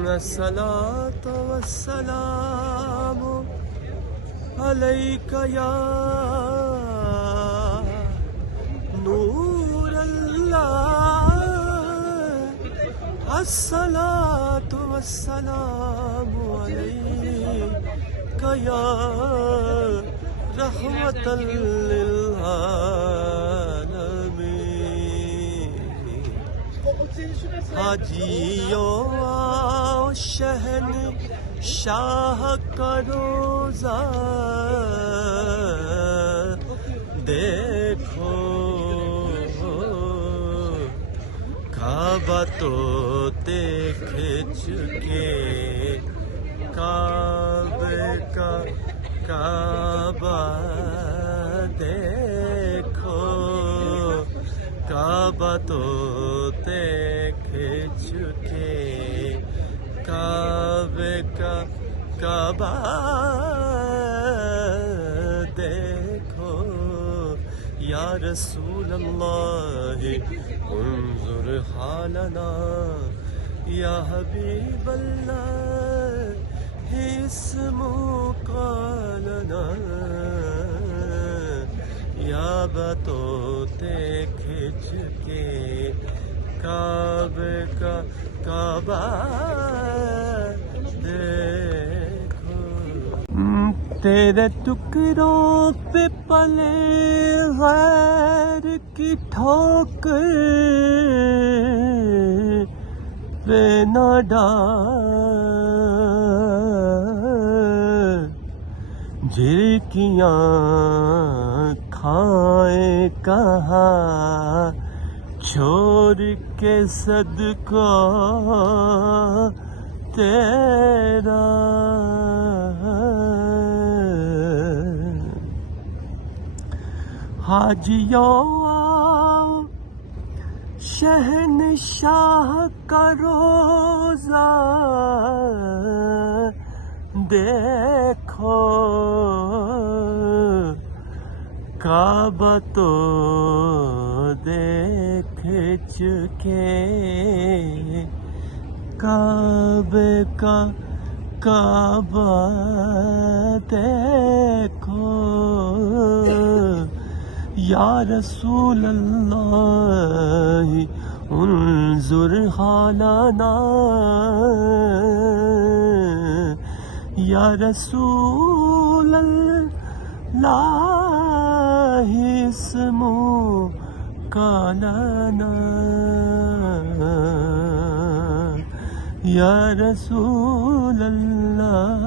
الصلاۃ والسلام علیک یا نور اللہ، الصلاۃ والسلام علیک یا رحمت للعالمین۔ حاجیوں آؤ شہنشاہ کا روضہ دیکھو، کعبہ تو کھچ کے کعبے کا کعبہ دیکھو، کعبہ تو کھچ کے کعبے کا کعبہ دیکھو۔ یا رسول اللہ انظر حالنا، یا حبیب اللہ اسمک لنا، یا بتوتے کھچ کے کعبے کا کعبہ دیکھو۔ تیرے ٹکڑوں پہ پلے غیر کی ٹھوکر پہ نہ ڈال، جھرکیاں کھائیں کہاں چھوڑ کے صدقہ تیرا۔ حاجیوں آؤ شہنشاہ کا روضہ دیکھو، کعبہ تو دیکھ چکے کعبے کا کعبہ دیکھو۔ یا رسول اللہ انظر حالنا، یا رسول اللہ اسمک لنا، یا رسول اللہ